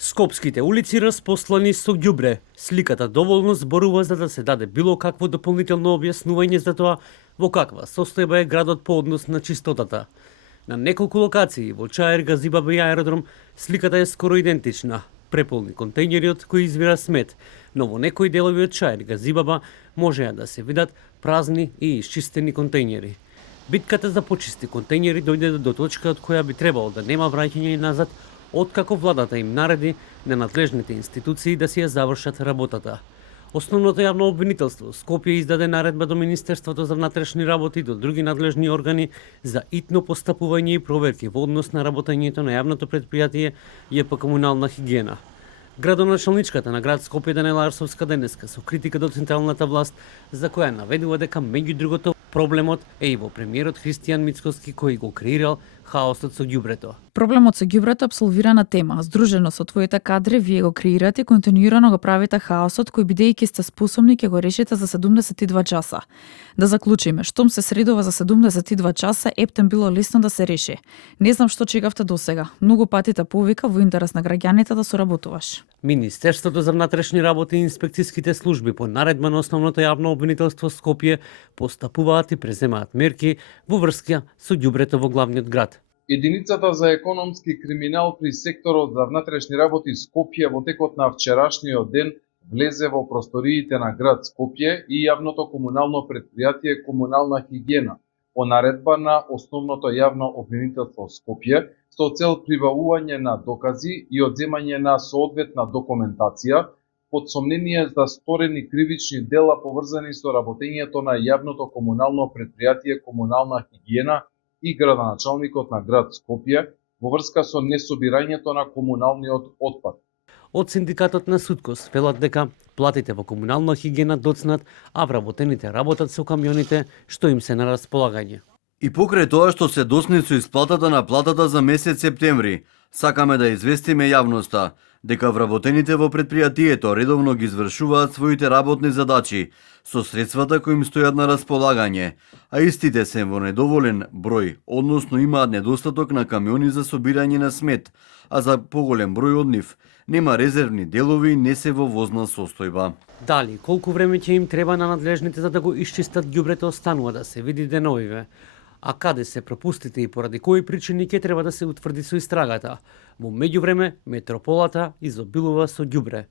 Скопските улици распослани со ѓубре. Сликата доволно зборува за да се даде било какво дополнително објаснување за тоа во каква состојба е градот по однос на чистотата. На неколку локации во Чаир, Газибаба и аеродром сликата е скоро идентична. Преполни контејнери од кои извира смет, но во некои делови од Чаир, Газибаба можеа да се видат празни и исчистени контејнери. Битката за почисти контејнери дојде до точка од која би требало да нема враќање назад, откако владата им нареди на надлежните институции да си ја завршат работата. Основното јавно обвинителство Скопје издаде наредба до Министерството за внатрешни работи и до други надлежни органи за итно постапување и проверки во однос на работењето на јавното предпријатие ЈП Комунална хигиена. Градоначалничката на град Скопје Данела Арсовска денеска со критика до централната власт, за која наведува дека меѓу другото проблемот е и во премиерот Христијан Мицкоски кој го креирал хаосот со ѓубрето. Проблемот со ѓубрето е апсолвирана тема. Здружено со твоите кадри, вие го креирате и континуирано го правите хаосот кој бидејќи сте способни ќе го решите за 72 часа. Да заклучиме, штом се средува за 72 часа, ептен било лесно да се реши. Не знам што чекавте досега. Многу пати те повика во интерес на граѓаните да соработуваш. Министерството за внатрешни работи и инспекцијските служби по наредба на основното јавно обвинителство Скопје постапуваат и преземаат мерки во врска со ѓубрето во главниот град. Единицата за економски криминал при секторот за внатрешни работи Скопје во текот на вчерашниот ден влезе во просториите на град Скопје и јавното комунално предпријатие Комунална хигиена по наредба на основното јавно обвинителство Скопје со цел прибавување на докази и одземање на соодветна документација под сомнение за сторени кривични дела поврзани со работењето на јавното комунално предпријатие Комунална хигиена и градоначалникот на град Скопје во врска со несобирањето на комуналниот отпад. Од синдикатот на Суткос велат дека платите во комунална хигиена доцнат, а вработените работат со камионите што им се на располагање. И покрај тоа што се досни со исплатата на платата за месец септември, сакаме да известиме јавноста дека вработените во предпријатието редовно ги извршуваат своите работни задачи со средствата кои им стојат на располагање, а истите се во недоволен број, односно имаат недостаток на камиони за собирање на смет, а за поголем број од нив нема резервни делови и не се во возна состојба. Дали колку време ќе им треба на надлежните за да го исчистат ѓубрето останува да се види деновиве. А каде се пропустите и поради кои причини ќе треба да се утврди со истрагата. Во меѓувреме, метрополата изобилува со ѓубре.